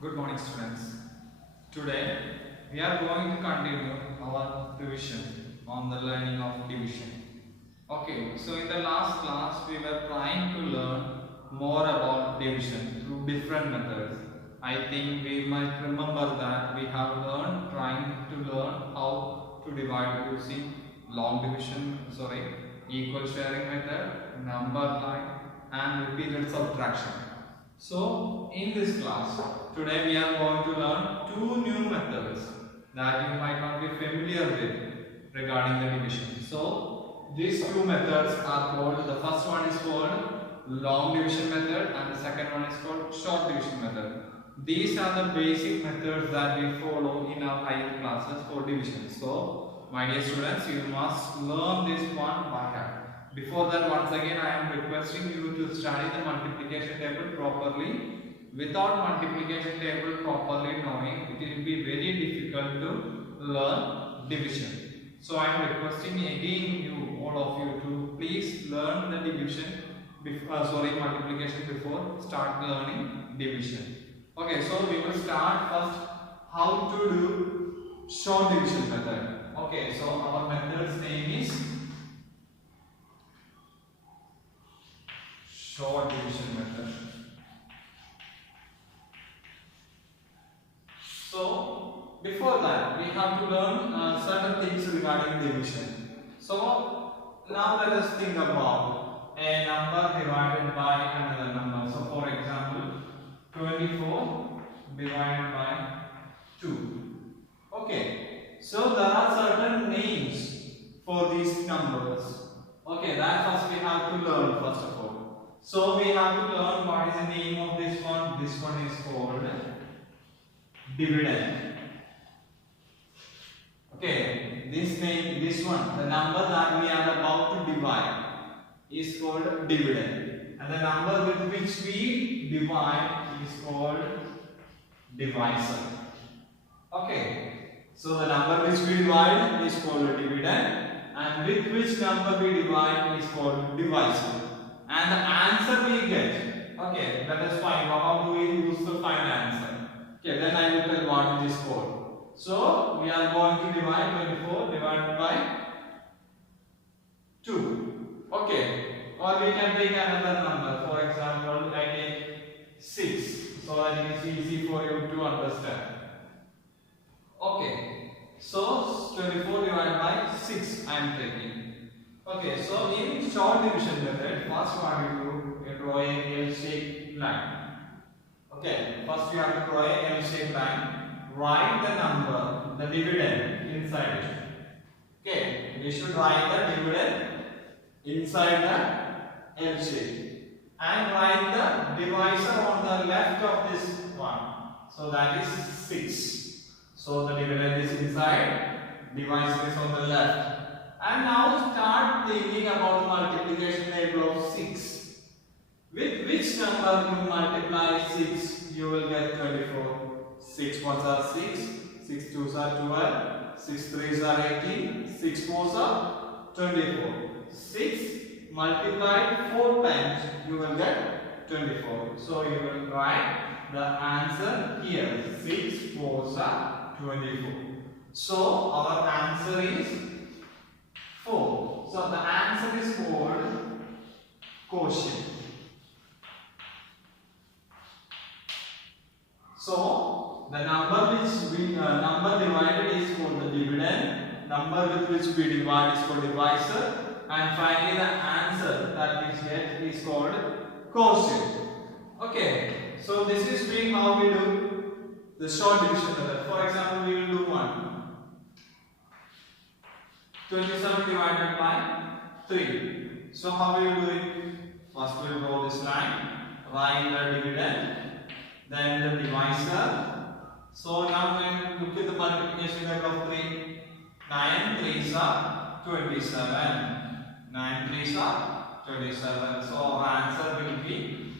Good morning, students. Today we are going to continue our revision on the learning of division. Okay, so in the last class we were trying to learn more about division through different methods. I think we might remember that we have learned trying to learn how to divide using equal sharing method, number line, and repeated subtraction. So in this class, today we are going to learn two new methods that you might not be familiar with regarding the division. So these two methods are called, the first one is called long division method and the second one is called short division method. These are the basic methods that we follow in our higher classes for division. So my dear students, you must learn this one by heart. Before that, once again I am requesting you to study the multiplication table properly. Without multiplication table properly knowing, it will be very difficult to learn division. So I am requesting again you, all of you, to please learn the division multiplication before start learning division. Okay, so we will start first how to do short division method. Okay, so our method's name is short division method. So before that we have to learn certain things regarding division. So now let us think about a number divided by another number. So for example, 24 divided by 2. Okay, so there are certain names for these numbers. Okay, that first we have to learn first of all. So we have to learn what is the name of this one. This one is called dividend. Okay, this one, the number that we are about to divide is called dividend, and the number with which we divide is called divisor. Okay, so the number which we divide is called dividend, and with which number we divide is called divisor. And the answer we get, okay, that is fine. How do we use to find answer? Okay, then I will tell what it is called. So we are going to divide 24 divided by 2. Okay, or we can take another number. For example, I take 6, so that it is easy for you to understand. Okay, so 24 divided by 6 I am taking. Okay, so in short division method, first what you do, you draw a L-shaped line. Okay, first you have to draw a L-shaped line, write the number, the dividend inside it. Okay, we should write the dividend inside the L shape and write the divisor on the left of this one. So that is 6. So the dividend is inside, divisor is on the left. And now start thinking about the multiplication table of 6. With which number you multiply 6, you will get 24. 6 ones are 6, 6 twos are 12, 6 threes are 18, 6 fours are 24. 6 multiplied 4 times, you will get 24. So you will write the answer here. 6 fours are 24. So our answer is 4. So the answer is called quotient. So the number number divided is called the dividend. Number with which we divide is called divisor. And finally the answer that we get is called quotient. Okay. So this is being how we do the short division method. For example, we will do one. 27 divided by 3. So how we will do it? First we will draw this line, write the dividend, then the divisor. So now we look at the multiplication table of 3. 9 threes are 27. 9 threes are 27. So our answer will be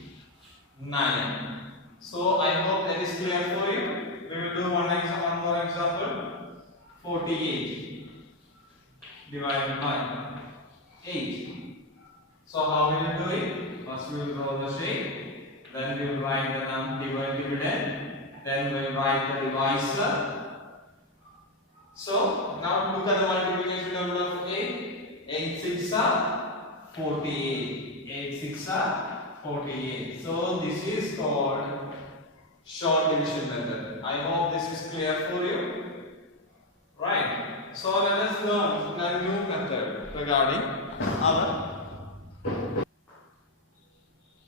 9. So I hope that is clear for you. We will do one more example. 48 divided by 8. So how we will do it? First we will draw the shape, then we will write the dividend, Then we'll write the divisor. So now look at the multiplication number of 8. 8 6 are 48. 8 6 are 48. So this is called short division method. I hope this is clear for you. Right. So let us learn the new method regarding our.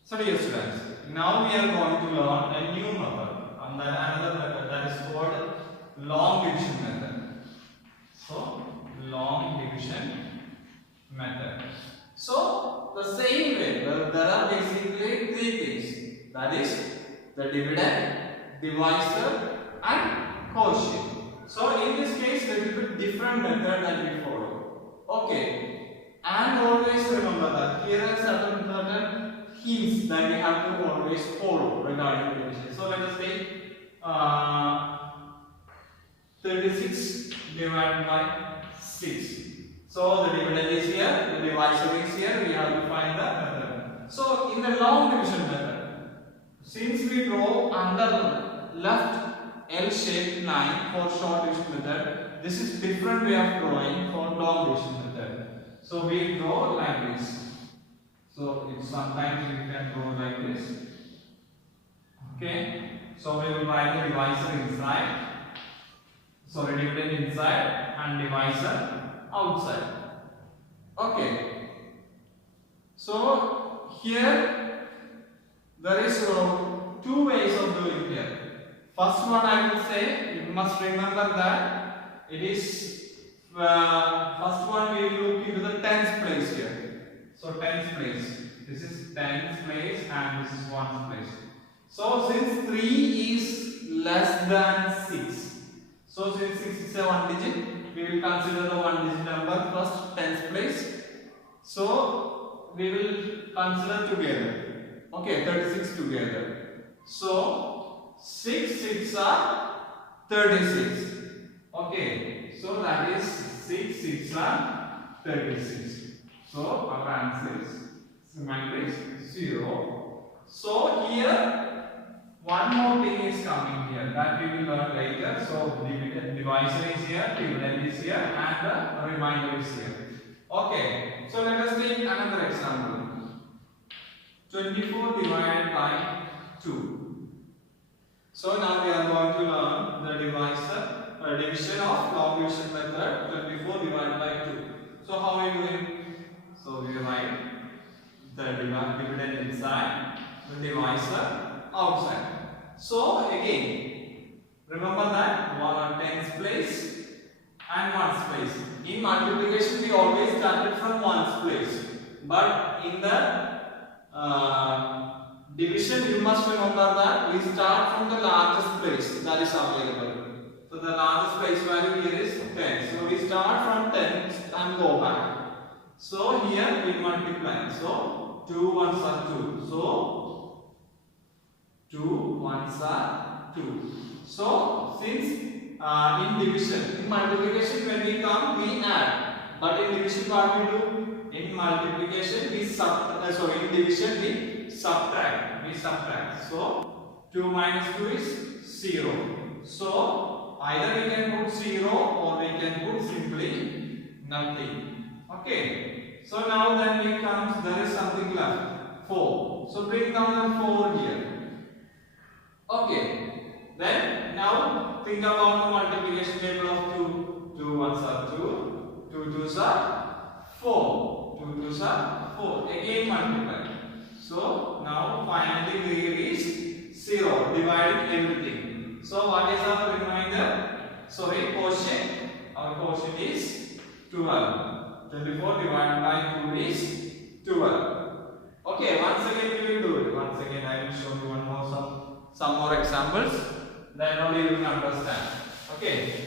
So dear students, now we are going to learn a new method, and another method that is called long division method. So long division method. So the same way, there are basically three things. That is the dividend, divisor, and quotient. So in this case, there will be different method that we follow. Okay, and always remember that here are certain hints that we have to always follow regarding division. So let us take 36 divided by 6. So the dividend is here, the divisor is here. We have to find the method. So in the long division method, since we draw under left L-shaped line for short division method, this is different way of drawing for long division method. So we draw like this. So sometimes we can draw like this. Okay. So we will write the divisor inside. Sorry, dividend inside and divisor outside. Okay. So here there is two ways of doing here. First one, I will say, you must remember that it is first one we will look into the tens place here. So tens place. This is tens place and this is ones place. So since 3 is less than 6. So since 6 is a one digit, we will consider the one digit number first tens place. So we will consider together. Okay, 36 together. So 6 6 are 36. Okay, so that is 6 6 are 36. So our answer is symmetry 0. So here one more thing is coming here that we will learn later. So the divisor is here, dividend is here, and the remainder is here. Okay, so let us take another example. 24 divided by 2. So now we are going to learn the division of long division method. 24 divided by 2. So how are we doing? So we write the dividend inside, the divisor outside. So again, remember that tens place and ones place. In multiplication, we always started from ones place, but in the division, you must remember that we start from the largest place that is available. So the largest place value here is 10. So we start from 10 and go back. So here we multiply. So 2 ones are 2. So 2 ones are 2. So since in division, in multiplication when we come we add, but in division what we do? In multiplication we in division we subtract. So 2 minus 2 is 0. So either we can put 0 or we can put simply nothing. Okay. So now then we come, there is something left, 4. So bring down the 4 here. Okay. Then now think about the multiplication table of 2. 2 ones are 2. 2 twos are 4. 2 twos are 4. Again multiply. So now finally we reach 0, dividing everything. So what is our remainder? Sorry, quotient. Our quotient is 12. 24 divided by 2 is 12. Okay, once again we will do it. Once again I will show you some more examples. Then only you can understand. Okay.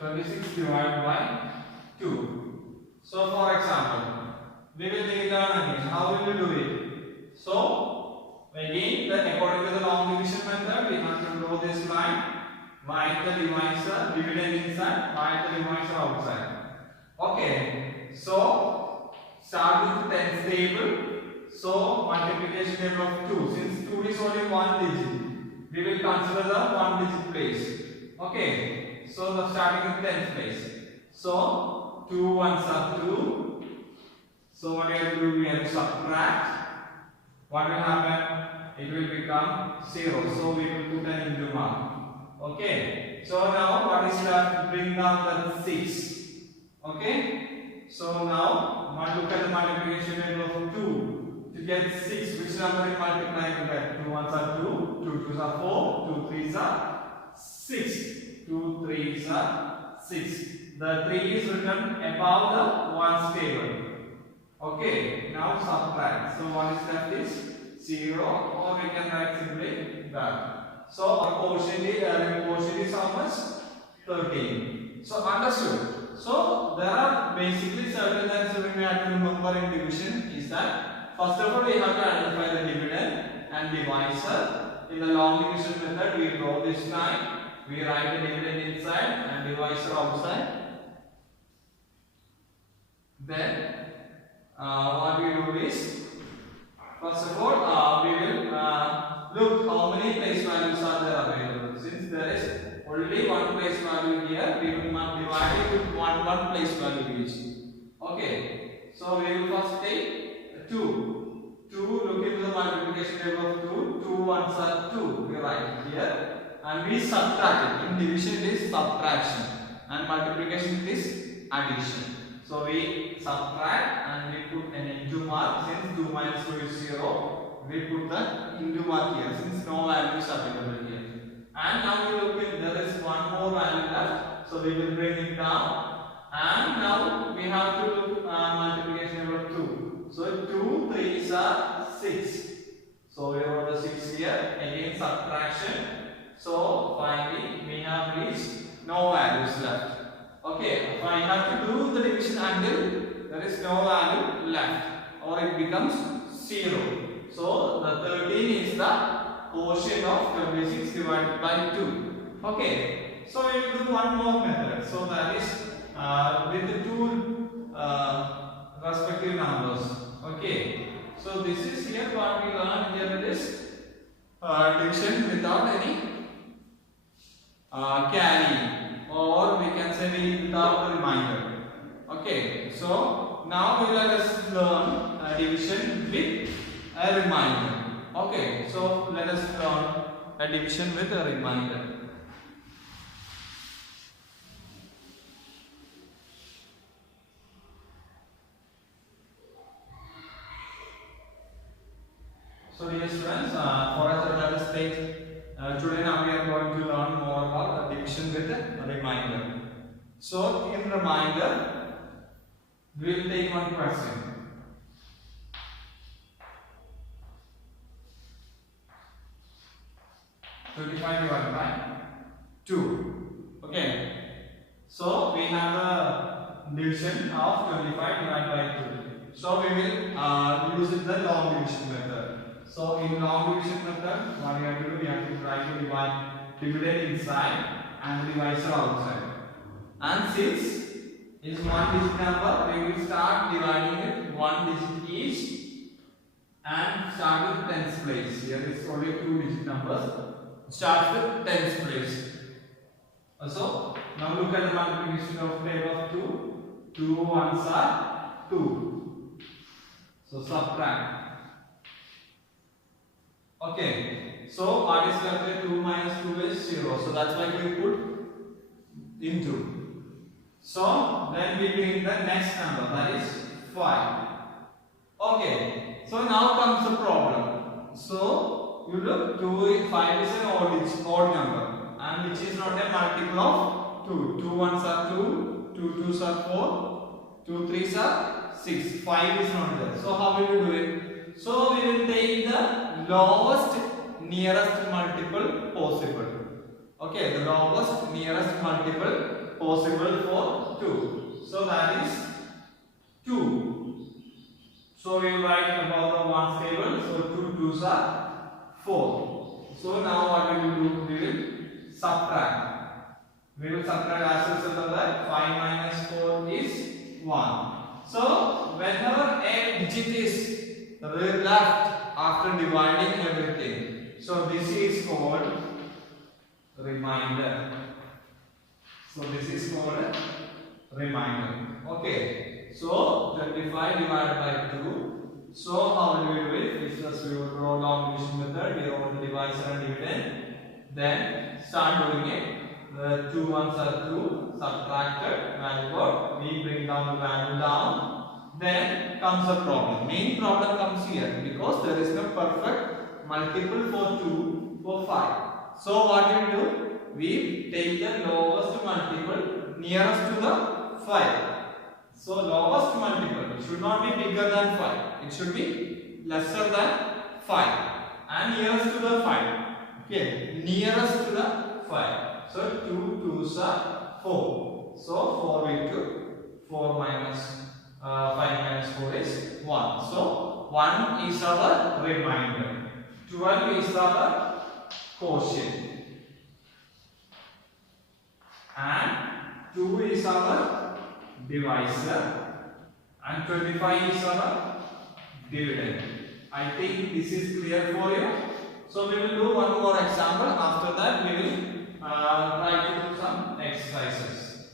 (26 divided by 2). So for example, we will learn again how we will do it. So Again, according to the long division method, we have to draw this line, write the divisor, dividend inside, write the divisor outside. Okay, so start with tens table. So multiplication table of 2. Since 2 is only one digit, we will consider the one digit place. Okay, so the starting with tens place. So 2 ones are 2. So what we have to do? We have to subtract. What will happen? It will become 0. So we will put an into mark. Okay. So now what is left? Bring down the 6. Okay. So now look at the multiplication table of 2. To get 6, which number is multiplied to get? 2 ones are 2, 2 twos are 4, 2 threes are 6. 2 threes are 6. The 3 is written above the ones table. Okay, now subtract. So what is left is 0, or we can write simply that. So our quotient is how much? 13. So understood. So there are basically certain things we have to remember in division is that first of all we have to identify the dividend and divisor. In the long division method we draw this line, we write the dividend inside and divisor outside. Then what we do is, first of all, we will look how many place values are there available. Since there is only one place value here, we will divide it with one place value each. Okay, so we will first take 2. 2, look into the multiplication table of 2. 2 ones are 2. We write it here. And we subtract it. In division it is subtraction. And multiplication it is addition. So we subtract and we put an into mark. Since 2 minus 2 is 0, we put the into mark here since no value is available here. And now we look in, there is one more value left. So we will bring it down. And now we have to look multiplication table of 2. So 2 3s are 6. So we wrote the 6 here. Again subtraction. So finally we have reached no values left. Okay, if I have to do the division until there is no value left or it becomes 0. So the 13 is the quotient of 26 divided by 2. Okay, so we will do one more method. So that is with the two respective numbers. Okay, so this is here what we learned here it is division without any carry. Or we can say without the reminder. Okay, so now we let us learn division with a reminder. Okay, so let us learn a division with a reminder. So dear students, for us let us take today now we are going to learn more about division with a reminder. So in reminder, we will take one question. So 25 divided by 2. Okay. So we have a division of 25 divided by 2. So we will use the long division method. So in long division method, what we have to do, we have to try to divide dividend inside and the divisor outside. And since it is one digit number, we will start dividing it one digit each and start with tens place. Here is only two digit numbers. Start with tens place. So now look at the multiplication of table of 2. 2 ones are 2. So subtract. Okay, so what is left with 2 minus 2 is 0. So that's why we put into. So then we bring the next number, that is 5. Okay, so now comes the problem. So you look, 5 is an odd number and which is not a multiple of 2. 2 ones are 2, 2 twos are 4, 2 threes are 6. 5 is not there. So how will you do it? So we will take the lowest nearest multiple possible. Okay, the lowest nearest multiple possible for 2. So that is 2. So we will write about the ones table. So 2 twos are 4. So now what we will do? We will subtract. We will subtract as a result of that. 5 minus 4 is 1. So whenever a digit is left after dividing everything, so this is called remainder. So this is called remainder. Okay. So 25 divided by 2. So how will we do it? First we will draw long division method. We roll the divisor and dividend. Then start doing it. The 2 ones are 2. Subtracted. Value out. We bring down the value down. Then comes the problem. Main problem comes here because there is no perfect multiple for 2 for 5. So what we do? We take the lowest multiple nearest to the 5. So lowest multiple should not be bigger than 5. It should be lesser than 5 and nearest to the 5. Okay, nearest to the 5. So 2 2s are 4. So 4 we took 4 minus 5 minus 4 is 1. So 1 is our remainder. 12 is our quotient. And 2 is our divisor and 25 is our dividend. I think this is clear for you. So we will do one more example. After that we will try to do some exercises.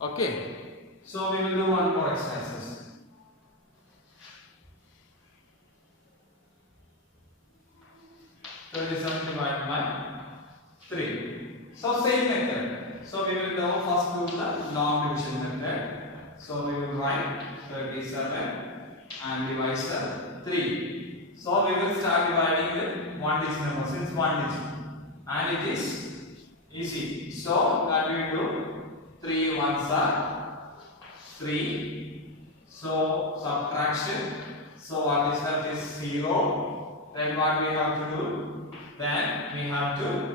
Okay. So we will do one more exercises. So 27 divided by 3. So same method. So we will now first do the long division method. So we will write 37 and divisor 3. So we will start dividing with one digit number since one digit and it is easy. So that we will do 3 ones are 3. So subtraction. So what is that is 0. Then what we have to do? Then we have to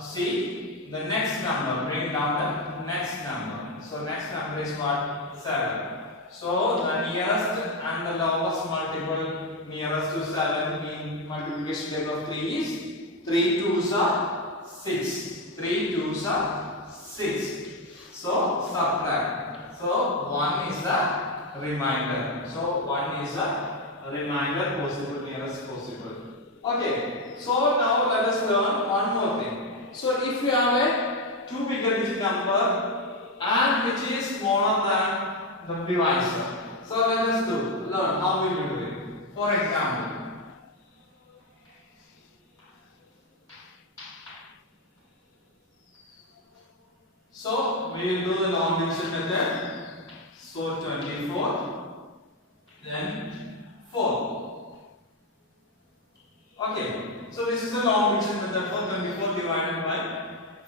see the next number, bring down the next number. So next number is what? 7. So the nearest and the lowest multiple nearest to 7 in multiplication table of 3 is 3 2s are 6. 3 2s are 6. So subtract. So 1 is the remainder. So 1 is the remainder possible, nearest possible. Okay, so now let us learn one more thing. So if you have a 2 bigger digit number and which is smaller than the divisor, so let us learn how we will do it. For example, so we will do the long division method. So 24, then 4. Okay, so this is the long division method for 24 divided by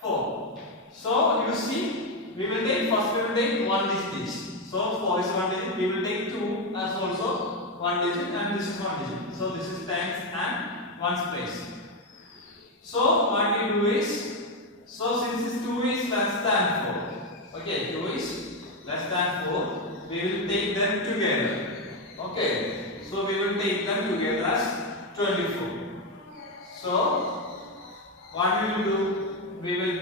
4. So you see, we will take first we will take one digit. So 4 is one digit. We will take 2 as also one digit, and this is one digit. So this is tens and ones place. So what we do is, so since this 2 is less than 4, okay, 2 is less than 4, we will take them together. Okay, so we will take them together as 24. So what we will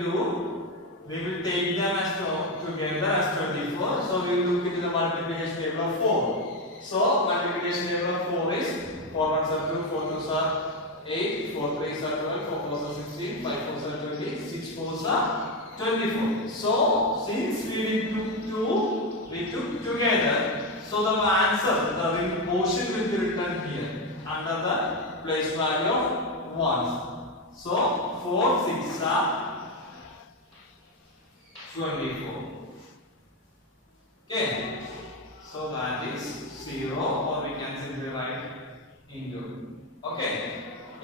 do? We will take them as together as 24. So we will look into the multiplication table of 4. So multiplication table of 4 is 4 ones are 2, 4 twos are 8, 4 threes are 12, 4 fours are 16, 5 fours are 20, 6 fours are 24. So since we did 2, we took together. So the answer, the portion will be written here under the place value of 1. So 4 6 are 24. Okay. So that is 0, or we can simply write into. Okay.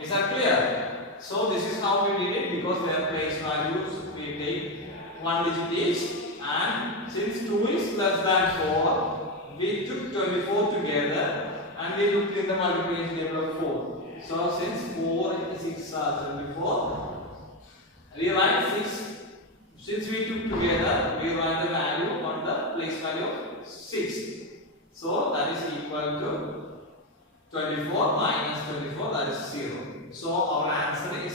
Is that clear? So this is how we did it, because their place values we take one digit each, and since 2 is less than 4, we took 24 together and we looked in the multiplication table of 4. So since 4 and 6 are 24, we write 6 Since we took together, we write the value on the place value of 6. So that is equal to 24 minus 24, that is 0. So our answer is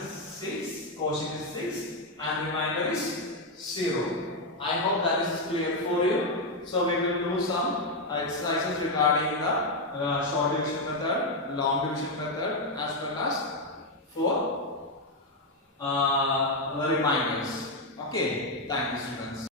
6, quotient is 6 and remainder is 0. I hope that is clear for you. So we will do some exercises regarding the short division method, long division method, as well as for the reminders. Okay, thank you students.